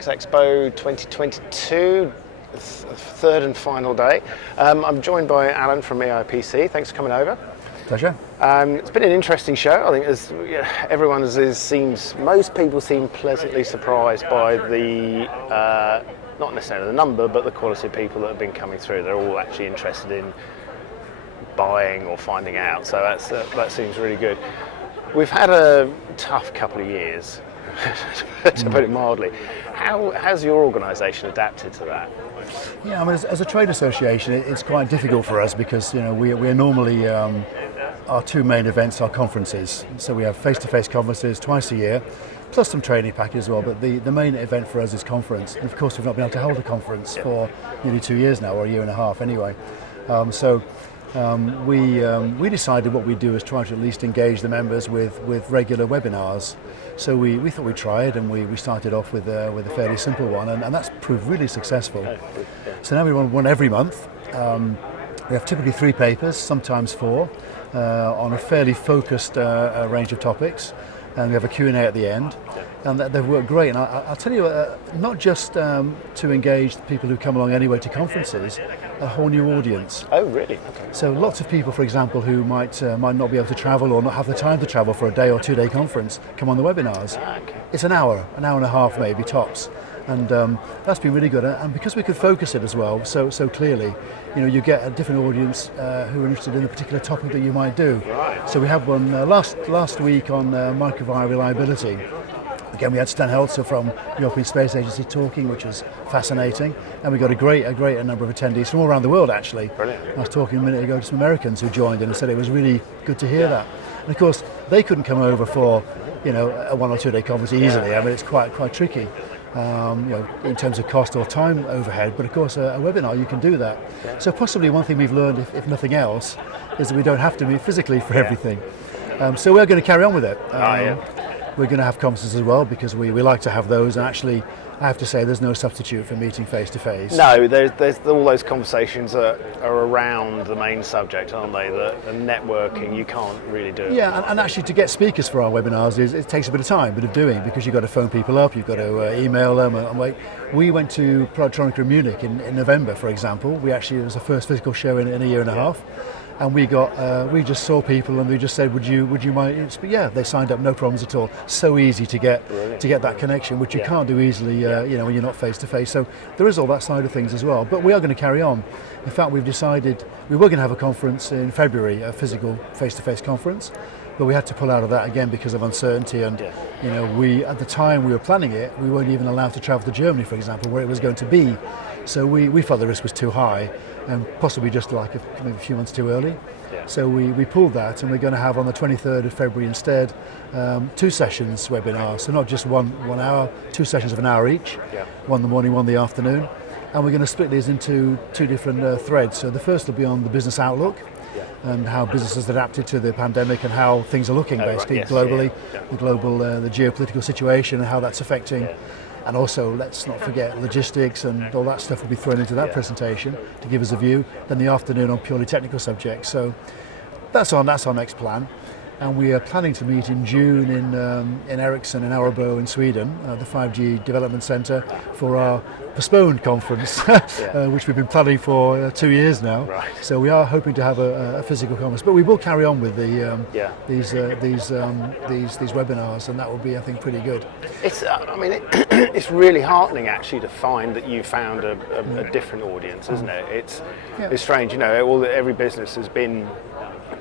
Electronics Expo 2022, third and final day. I'm joined by Alun from EIPC. Thanks for coming over. Pleasure. It's been an interesting show. I think most people seem pleasantly surprised by the, not necessarily the number, but the quality of people that have been coming through. They're all actually interested in buying or finding out, so that seems really good. We've had a tough couple of years, to put it mildly. How has your organisation adapted to that? Yeah, I mean, as a trade association, it's quite difficult for us because we're normally our two main events are conferences. So we have face-to-face conferences twice a year, plus some training package as well. But the main event for us is conference. And of course, we've not been able to hold a conference for nearly 2 years now, or a year and a half anyway. We decided what we'd do is try to at least engage the members with regular webinars. So we thought we'd try it, and we started off with a fairly simple one, and that's proved really successful. So now we run one every month. We have typically 3 papers, sometimes 4, on a fairly focused range of topics, and we have a Q&A at the end. And they've worked great, and I'll tell you, not just to engage the people who come along anyway to conferences, a whole new audience. Oh, really? Okay. So lots of people, for example, who might not be able to travel or not have the time to travel for a day or 2-day conference, come on the webinars. Okay. It's an hour and a half maybe tops, and that's been really good. And because we could focus it as well so clearly, you get a different audience who are interested in the particular topic that you might do. Right. So we had one last week on microvial reliability. Again, we had Stan Heltzer from the European Space Agency talking, which was fascinating, and we got a great number of attendees from all around the world, actually. Brilliant. I was talking a minute ago to some Americans who joined in and said it was really good to hear that. And of course, they couldn't come over for a 1 or 2 day conference easily. I mean, it's quite tricky. In terms of cost or time overhead, but of course a webinar you can do that. So possibly one thing we've learned, if nothing else, is that we don't have to meet physically for everything. So we're going to carry on with it. We're going to have conferences as well because we like to have those, and actually I have to say there's no substitute for meeting face to face. No, there's all those conversations are around the main subject, aren't they? The networking, you can't really do it. Yeah, and actually to get speakers for our webinars it takes a bit of time, a bit of doing, because you've got to phone people up, you've got to email them and wait. We went to Electronica in Munich in November, for example. It was the first physical show in a year and a half. And we just saw people, and we just said, would you mind? But yeah, they signed up, no problems at all. So easy to get that connection, which you can't do easily, when you're not face to face. So there is all that side of things as well. But we are going to carry on. In fact, we've decided we were going to have a conference in February, a physical face-to-face conference, but we had to pull out of that again because of uncertainty. And we at the time we were planning it, we weren't even allowed to travel to Germany, for example, where it was going to be. So we felt the risk was too high, and possibly just maybe a few months too early. So we pulled that, and we're going to have on the 23rd of February instead 2 sessions webinar. So not just one hour, 2 sessions of an hour each, one in the morning, one in the afternoon. And we're going to split these into 2 different threads. So the first will be on the business outlook and how businesses adapted to the pandemic and how things are looking globally, the geopolitical situation and how that's affecting. And also, let's not forget logistics, and all that stuff will be thrown into that presentation to give us a view. Then the afternoon on purely technical subjects. So that's our next plan. And we are planning to meet in June in Ericsson in Arabo in Sweden, the 5G Development Centre, for our postponed conference, which we've been planning for 2 years now. Right. So we are hoping to have a physical conference, but we will carry on with these webinars, and that will be, I think, pretty good. It's really heartening actually to find that you found a different audience, isn't it? It's strange, every business has been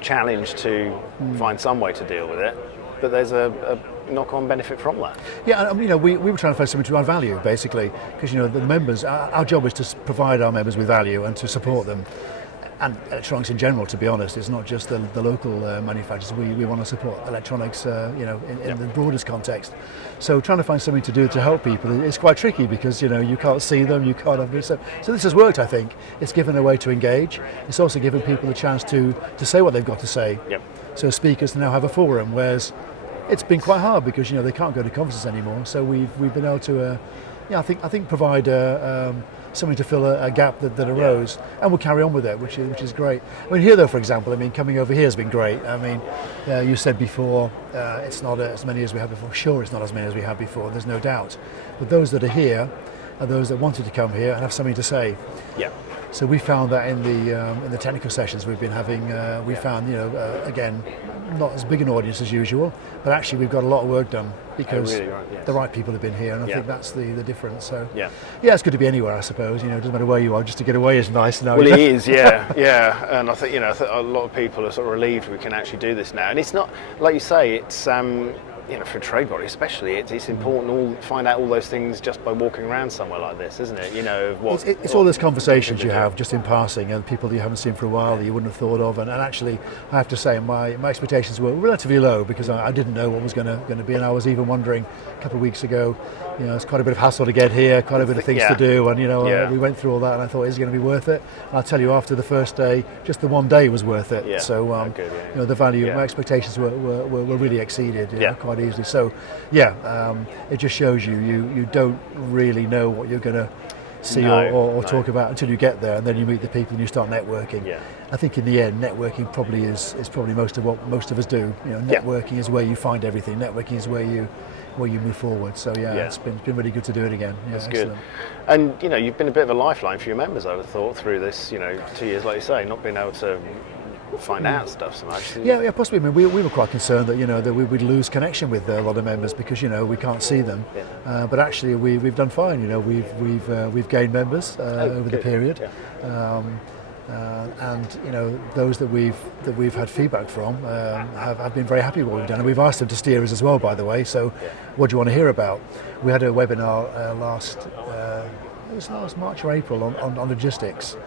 challenged to find some way to deal with it, but there's a knock-on benefit from that. Yeah, we were trying to find something to add value, basically, because the members, our job is to provide our members with value and to support them. And electronics in general, to be honest, it's not just the local manufacturers. We want to support electronics, in the broadest context. So trying to find something to do to help people is quite tricky because you can't see them, you can't have. So this has worked, I think. It's given a way to engage. It's also given people a chance to say what they've got to say. Yep. So speakers now have a forum, whereas it's been quite hard because they can't go to conferences anymore. So we've been able to, I think provide something to fill a gap that arose, and we'll carry on with it, which is great. I mean, here though, for example, I mean, coming over here has been great. I mean, you said before, it's not as many as we had before. Sure, it's not as many as we had before, there's no doubt. But those that are here are those that wanted to come here and have something to say. Yeah. So we found that in the technical sessions we've been having, we found, again, not as big an audience as usual, but actually we've got a lot of work done because the right people have been here, and I think that's the difference. So yeah, it's good to be anywhere, I suppose. It doesn't matter where you are, just to get away is nice now. Well, it is, yeah, and I think I think a lot of people are sort of relieved we can actually do this now, and it's not like you say, it's for a trade body especially, it's important to find out all those things just by walking around somewhere like this, isn't it? It's all those conversations you have just in passing, and people that you haven't seen for a while that you wouldn't have thought of, and actually I have to say my expectations were relatively low because I didn't know what was going to be, and I was even wondering a couple of weeks ago, it's quite a bit of hassle to get here, quite a bit of things to do, and we went through all that, and I thought, is it going to be worth it? And I'll tell you, after the first day, just the one day was worth it. So the value, my expectations were really exceeded quite easily. So it just shows you don't really know what you're going to see or talk about until you get there, and then you meet the people and you start networking. I think in the end, networking probably is probably most of what most of us do. Networking is where you find everything. Networking is where you move forward. So it's been really good to do it again. That's good. And you've been a bit of a lifeline for your members, I would have thought, through this 2 years, like you say, not being able to find out stuff so much. Yeah, possibly. I mean, we were quite concerned that we'd lose connection with a lot of members because we can't see them. But actually, we've done fine. We've gained members over the period. And those that we've had feedback from have been very happy with what we've done, and we've asked them to steer us as well, by the way. So what do you want to hear about? We had a webinar last March or April on logistics.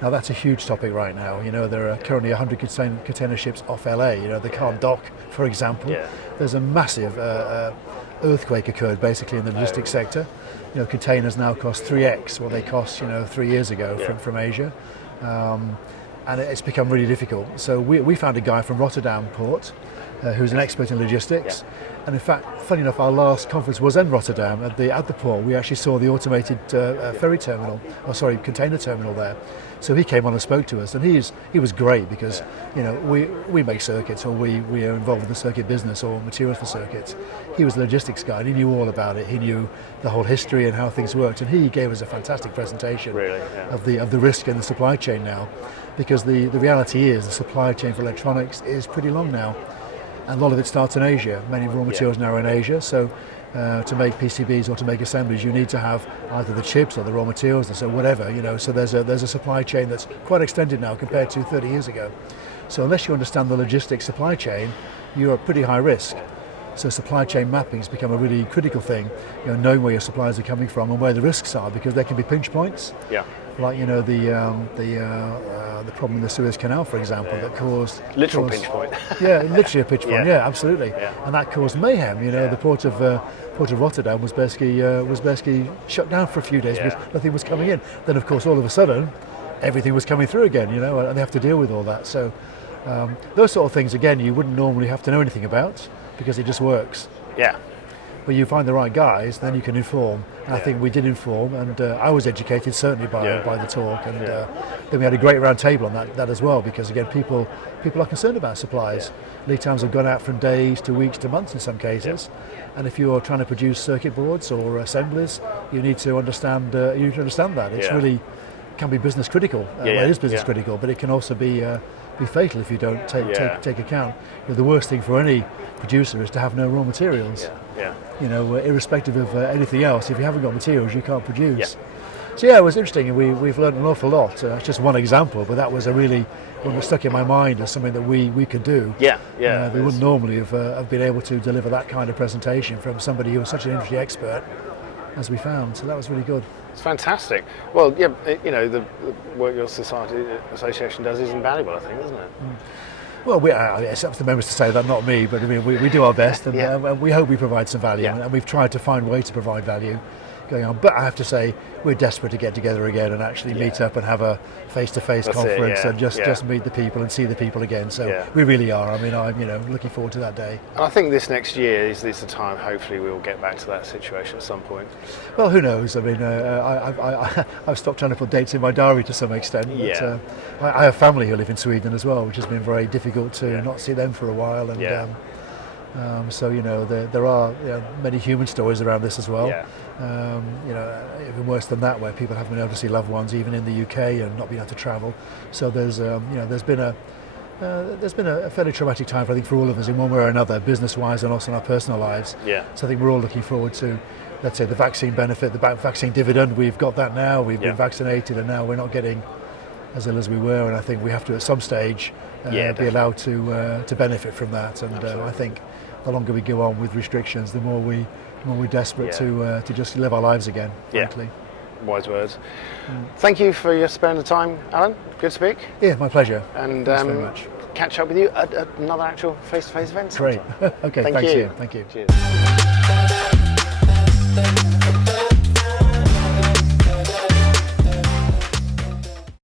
Now that's a huge topic right now. There are currently 100 container ships off LA. They can't dock, for example. There's a massive earthquake occurred basically in the logistics sector. Containers now cost 3x what they cost 3 years ago from Asia. And it's become really difficult. So we found a guy from Rotterdam port who's an expert in logistics. And in fact, funny enough, our last conference was in Rotterdam at the port. We actually saw the automated container terminal there. So he came on and spoke to us, and he was great because we make circuits, or we are involved with the circuit business or materials for circuits. He was a logistics guy, and he knew all about it. He knew the whole history and how things worked, and he gave us a fantastic presentation of the risk in the supply chain now, because the reality is the supply chain for electronics is pretty long now, and a lot of it starts in Asia. Many raw materials now are in Asia, so to make PCBs or to make assemblies, you need to have either the chips or the raw materials, so whatever, So there's a supply chain that's quite extended now compared to 30 years ago. So unless you understand the logistics supply chain, you're at pretty high risk. So supply chain mapping has become a really critical thing. Knowing where your suppliers are coming from and where the risks are, because there can be pinch points. Like the problem in the Suez Canal, for example, that caused pinch point. Literally a pinch point. Yeah, absolutely. And that caused mayhem. The port of Rotterdam was basically shut down for a few days because nothing was coming in. Then, of course, all of a sudden, everything was coming through again. And they have to deal with all that. So those sort of things, again, you wouldn't normally have to know anything about because it just works. But you find the right guys, then you can inform. And I think we did inform, and I was educated certainly by the talk. And then we had a great round table on that as well, because again, people are concerned about supplies. Lead times have gone out from days to weeks to months in some cases. And if you're trying to produce circuit boards or assemblies, you need to understand that. It's really can be business critical. It is business critical, but it can also be fatal if you don't take account. The worst thing for any producer is to have no raw materials. Irrespective of anything else, if you haven't got materials, you can't produce. So it was interesting, and we've learned an awful lot. It's just one example, but that was one that stuck in my mind as something that we could do. We wouldn't normally have been able to deliver that kind of presentation from somebody who was such an industry expert as we found. So that was really good. It's fantastic. Well, the work your association does is invaluable, I think, isn't it? Well, it's up to the members to say that, not me, but I mean, we do our best, and we hope we provide some value, and we've tried to find a way to provide value. going on. But I have to say, we're desperate to get together again and actually meet up and have a face-to-face That's conference it, yeah, and just meet the people and see the people again. So we really are. I mean, I'm looking forward to that day. And I think this next year is the time. Hopefully, we will get back to that situation at some point. Well, who knows? I mean, I've stopped trying to put dates in my diary to some extent. But, I have family who live in Sweden as well, which has been very difficult to not see them for a while. And so there are many human stories around this as well. Even worse than that, where people haven't been able to see loved ones, even in the UK, and not being able to travel. So there's been a fairly traumatic time, I think, for all of us in one way or another, business-wise and also in our personal lives. So I think we're all looking forward to, let's say, the vaccine benefit, the vaccine dividend. We've got that now. We've been vaccinated, and now we're not getting as ill as we were. And I think we have to, at some stage, be allowed to benefit from that. And I think the longer we go on with restrictions, the more we're desperate to just live our lives again, frankly. Wise words. Thank you for your sparing the time, Alan. Good to speak. Yeah, my pleasure. And thanks very much. Catch up with you at another actual face-to-face event sometime. Great. Okay, Thank thanks, you. Iain. Thank you. Cheers.